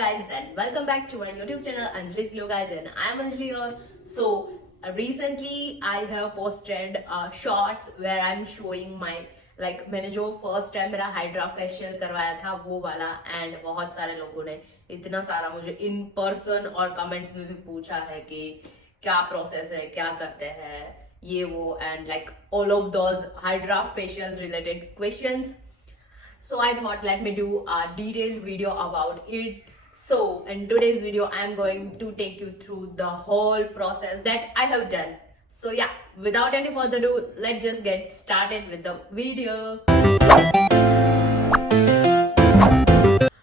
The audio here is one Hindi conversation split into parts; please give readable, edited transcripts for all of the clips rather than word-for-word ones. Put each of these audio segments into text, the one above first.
guys and welcome back to my YouTube channel Anjali's Glow Guide and I am Anjali here. So recently I have posted shorts where I'm showing my मैंने जो फर्स्ट टाइम मेरा हाइड्रा फेशियल करवाया था वो वाला एंड बहुत सारे लोगों ने इतना सारा मुझे इन पर्सन और कमेंट्स में भी पूछा है कि क्या प्रोसेस है, क्या करते हैं ये वो and all of those hydra facial related questions. So I thought let me do a detailed video about it. So in today's video I am going to take you through the whole process that I have done. So yeah, without any further ado, let's just get started with the video.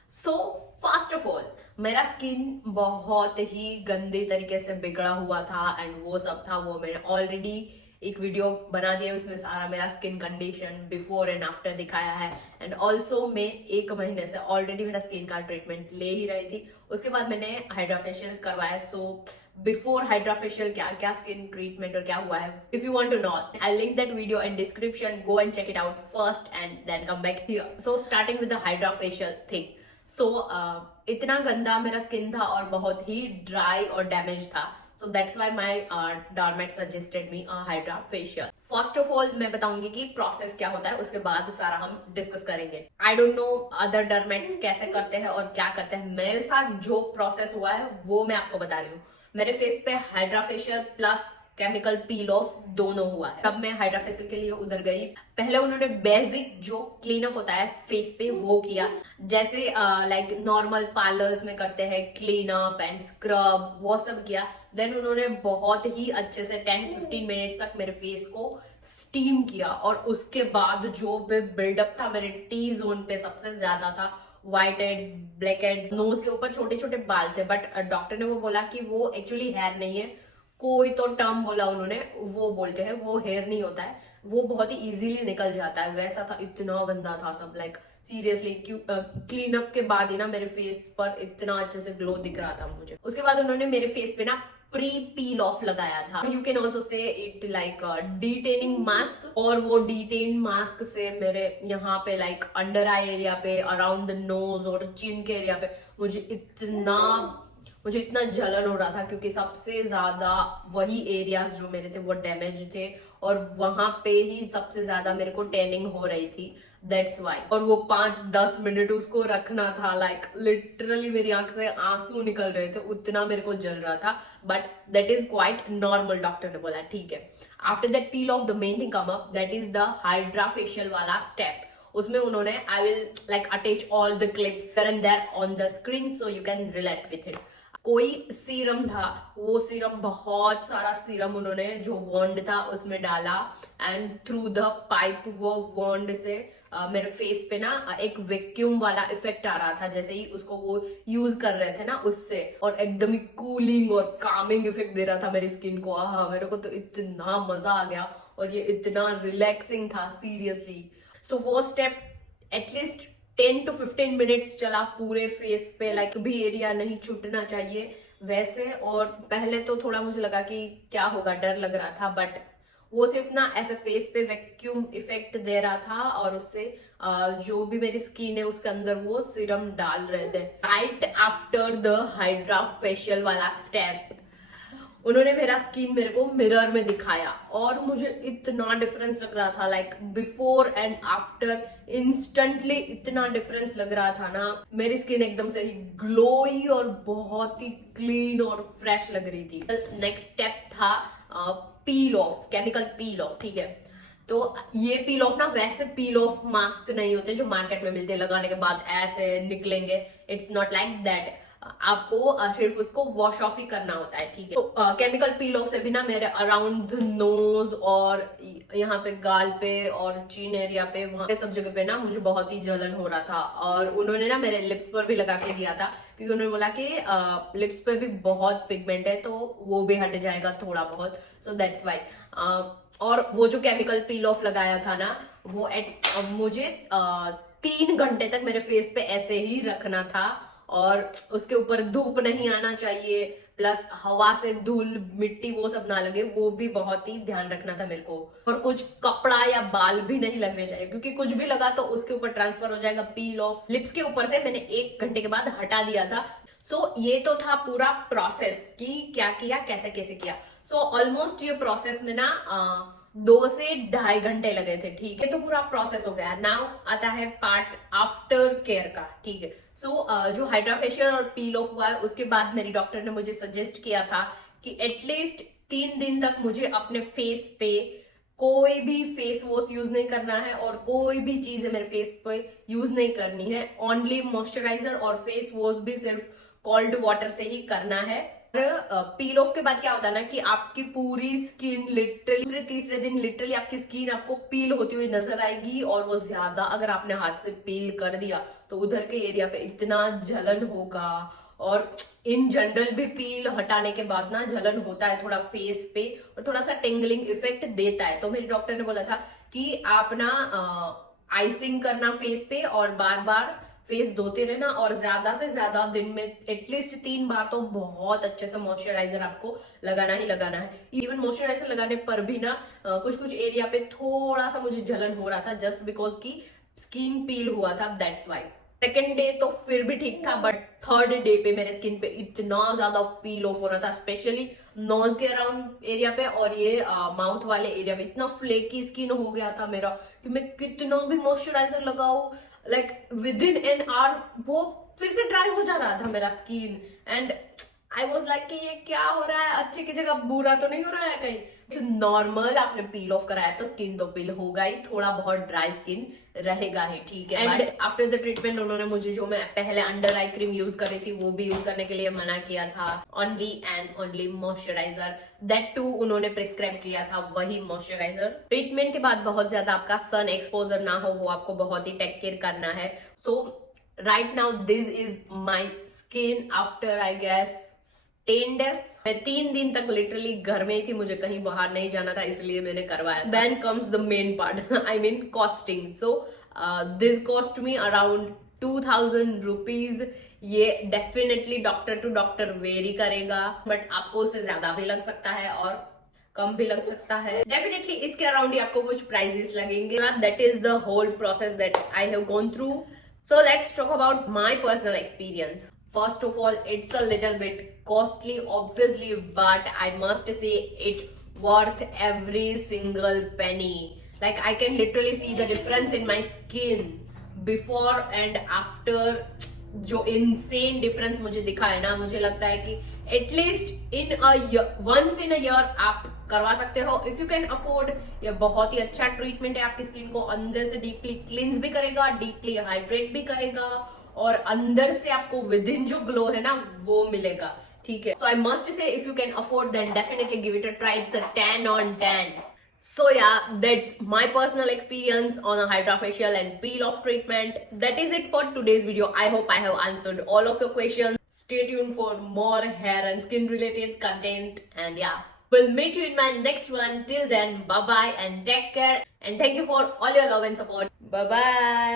So first of all, मेरा स्किन बहुत ही गंदे तरीके से बिगड़ा हुआ था एंड वो सब था, वो मैंने ऑलरेडी एक वीडियो बना दिया, उसमें सारा मेरा skin condition before and after दिखाया है. एंड ऑल्सो मैं 1 महीने से ऑलरेडी मेरा स्किन का ट्रीटमेंट ले ही रही थी. उसके बाद मैंने हाइड्रा फेशियल करवाया. सो बिफोर हाइड्रा फेशियल क्या क्या स्किन ट्रीटमेंट और क्या हुआ है, if you want to know I link that video in description. Go and check it out first and then come back here. So starting with the hydra facial thing. सो इतना गंदा मेरा स्किन था और बहुत ही ड्राई और डैमेज था. So that's why my dermat suggested me a Hydra facial. First of all मैं बताऊंगी कि प्रोसेस क्या होता है, उसके बाद सारा हम डिस्कस करेंगे. I don't know अदर डरमेट्स कैसे करते हैं और क्या करते हैं. मेरे साथ जो प्रोसेस हुआ है वो मैं आपको बता रही हूँ. मेरे फेस पे hydra facial plus chemical peel of दोनों हुआ है. तब मैं हाइड्रा फेशियल के लिए उधर गई. पहले उन्होंने बेसिक जो क्लीन अप होता है फेस पे वो किया, जैसे नॉर्मल पार्लर्स में करते हैं क्लीन अप एंड स्क्रब, वो सब किया. देन उन्होंने बहुत ही अच्छे से 10-15 मिनट्स तक मेरे फेस को स्टीम किया और उसके बाद जो बिल्डअप था मेरे टी जोन पे सबसे ज्यादा था. White heads, black heads, nose के ऊपर छोटे छोटे बाल थे, बट डॉक्टर ने वो बोला कि वो एक्चुअली हेयर नहीं है. कोई तो टर्म बोला उन्होंने, वो बोलते हैं वो हेयर नहीं होता है, वो बहुत ही इजीली निकल जाता है. वैसा था, इतना गंदा था सब. सीरियसली क्लीन अप के बाद ही ना मेरे फेस पर इतना अच्छे से ग्लो दिख रहा था मुझे. उसके बाद उन्होंने मेरे फेस पे ना प्री पील ऑफ लगाया था. You can also say it detaining mask. और वो डिटेन मास्क से मेरे यहाँ पे अंडर आई एरिया पे, अराउंड द नोज और चिन के एरिया पे मुझे इतना जलन हो रहा था, क्योंकि सबसे ज्यादा वही एरियाज जो मेरे थे वो डैमेज थे और वहां पे ही सबसे ज्यादा मेरे को टैनिंग हो रही थी. That's why. और वो 5-10 मिनट उसको रखना था. लिटरली मेरी आंख से आंसू निकल रहे थे, उतना मेरे को जल रहा था. But that is quite normal. Doctor ने बोला ठीक है. After that peel off the main thing come up, that is the hydra facial वाला स्टेप. उसमें उन्होंने I will attach all the clips and there on the screen so you can relate with it. कोई सीरम था, वो सीरम बहुत सारा सीरम उन्होंने जो वॉन्ड था उसमें डाला एंड थ्रू द पाइप वो वॉन्ड से मेरे फेस पे ना एक वैक्यूम वाला इफेक्ट आ रहा था, जैसे ही उसको वो यूज कर रहे थे ना उससे, और एकदम ही कूलिंग और कामिंग इफेक्ट दे रहा था मेरी स्किन को. हाँ, मेरे को तो इतना मजा आ गया और ये इतना रिलैक्सिंग था सीरियसली. सो वो स्टेप एटलीस्ट 10 to 15 मिनट्स चला पूरे फेस पे. भी एरिया नहीं छूटना चाहिए वैसे. और पहले तो थोड़ा मुझे लगा कि क्या होगा, डर लग रहा था, बट वो सिर्फ ना ऐसे फेस पे वैक्यूम इफेक्ट दे रहा था और उससे जो भी मेरी स्किन है उसके अंदर वो सीरम डाल रहे थे. Right after the hydra facial वाला स्टेप उन्होंने मेरा स्किन मेरे को मिरर में दिखाया और मुझे इतना डिफरेंस लग रहा था. बिफोर एंड आफ्टर इंस्टेंटली इतना डिफरेंस लग रहा था ना. मेरी स्किन एकदम से ही ग्लोई और बहुत ही क्लीन और फ्रेश लग रही थी. नेक्स्ट स्टेप था पील ऑफ, केमिकल पील ऑफ. ठीक है, तो ये पील ऑफ ना वैसे पील ऑफ मास्क नहीं होते जो मार्केट में मिलते, लगाने के बाद ऐसे निकलेंगे. It's not like that. आपको सिर्फ उसको वॉश ऑफ ही करना होता है. ठीक है, तो केमिकल पील ऑफ से भी ना मेरे अराउंड नोज और यहाँ पे गाल पे और चिन एरिया पे, वहां पे सब जगह पे ना मुझे बहुत ही जलन हो रहा था. और उन्होंने ना मेरे लिप्स पर भी लगा के दिया था, क्योंकि उन्होंने बोला कि लिप्स पे भी बहुत पिगमेंट है तो वो भी हट जाएगा थोड़ा बहुत. So that's why. और वो जो केमिकल पील ऑफ लगाया था ना वो मुझे 3 घंटे तक मेरे फेस पे ऐसे ही रखना था और उसके ऊपर धूप नहीं आना चाहिए, प्लस हवा से धूल मिट्टी वो सब ना लगे, वो भी बहुत ही ध्यान रखना था मेरे को. और कुछ कपड़ा या बाल भी नहीं लगने चाहिए, क्योंकि कुछ भी लगा तो उसके ऊपर ट्रांसफर हो जाएगा पील ऑफ. लिप्स के ऊपर से मैंने 1 घंटे के बाद हटा दिया था. सो ये तो था पूरा प्रोसेस कि क्या किया, कैसे कैसे किया। सो ऑलमोस्ट ये प्रोसेस में ना 2 से 2.5 घंटे लगे थे, ठीक है। तो पूरा प्रोसेस हो गया। नाउ आता है पार्ट आफ्टर केयर का, ठीक है। सो जो हाइड्रा फेशियल और पील ऑफ हुआ है उसके बाद मेरी डॉक्टर ने मुझे सजेस्ट किया था कि एटलीस्ट 3 दिन तक मुझे अपने फेस पे कोई भी फेस वॉश यूज नहीं करना है और कोई भी चीज मेरे फेस पे यूज नहीं करनी है। ओनली मॉइस्चराइजर और फेस वॉश भी सिर्फ कोल्ड वाटर से ही करना है। पील ऑफ के बाद क्या होता है ना कि आपकी पूरी स्किन लिटरली दूसरे तीसरे दिन लिटरली आपकी स्किन आपको पील होती हुई नजर आएगी। और वो ज्यादा अगर आपने हाथ से पील कर दिया तो उधर के एरिया पे इतना जलन होगा। और इन जनरल भी पील हटाने के बाद ना जलन होता है थोड़ा फेस पे और थोड़ा सा टिंगलिंग इफेक्ट देता है। तो मेरे डॉक्टर ने बोला था कि आप ना आइसिंग करना फेस पे और बार बार फेस धोते रहना और ज्यादा से ज्यादा दिन में एटलीस्ट 3 बार तो बहुत अच्छे से मॉइस्चराइजर आपको लगाना ही लगाना है। इवन मॉइस्चराइजर लगाने पर भी ना कुछ कुछ एरिया पे थोड़ा सा मुझे जलन हो रहा था जस्ट बिकॉज की स्किन पील हुआ था, दैट्स वाई। सेकेंड डे तो फिर भी ठीक था, बट थर्ड डे पे मेरे स्किन पे इतना ज्यादा पील ऑफ हो रहा था, स्पेशली नोज के अराउंड एरिया पे और ये माउथ वाले एरिया पे इतना फ्लेकी स्किन हो गया था मेरा कि मैं कितना भी मॉइस्चराइजर लगाऊं like with in an hour वो फिर से ड्राई हो जा रहा था मेरा skin. And I was like कि ये क्या हो रहा है, अच्छे की जगह बुरा तो नहीं हो रहा है कहीं। इट्स नॉर्मल, आपने पील ऑफ कराया तो स्किन तो पील होगा ही, थोड़ा बहुत ड्राई स्किन रहेगा ही, ठीक है। एंड आफ्टर द ट्रीटमेंट उन्होंने मुझे जो मैं पहले अंडर आई क्रीम यूज कर रही थी वो भी यूज करने के लिए मना किया था। Only and only moisturiser, that too उन्होंने प्रिस्क्राइब किया था वही मॉइस्चराइजर। ट्रीटमेंट के बाद बहुत ज्यादा आपका सन एक्सपोजर ना हो वो आपको बहुत ही टेक केयर करना है। So right now this is my skin after I guess 10 days। मैं 3 दिन तक लिटरली घर में ही थी, मुझे कहीं बाहर नहीं जाना था इसलिए मैंने करवाया। Then comes the main part, I mean costing. So this cost me around 2000 rupees. ये definitely doctor to doctor vary करेगा, बट आपको उससे ज्यादा भी लग सकता है और कम भी लग सकता है। डेफिनेटली इसके अराउंड ही आपको कुछ प्राइजेस लगेंगे। That is the whole process that I have gone through. So let's talk about my personal experience. First of all, it's a little bit costly, obviously, but I must say it worth every single penny. Like I can literally see the difference in my skin before and after. जो insane difference मुझे दिखा है ना, मुझे लगता है कि at least in once in a year आप करवा सकते हो इफ यू कैन अफोर्ड। ये बहुत ही अच्छा ट्रीटमेंट है, आपकी स्किन को अंदर से डीपली क्लींस भी करेगा, डीपली हाइड्रेट भी करेगा और अंदर से आपको विद इन जो ग्लो है ना वो मिलेगा, ठीक है। So I must say if you can afford then definitely give it a try. It's a 10 on 10. So yeah, that's my personal experience on a Hydra facial and peel off treatment. That is it for today's video. I hope I have answered all of your questions. Stay tuned for more hair and skin related content. And yeah, we'll meet you in my next one. Till then, bye bye and take care. And thank you for all your love and support. Bye bye.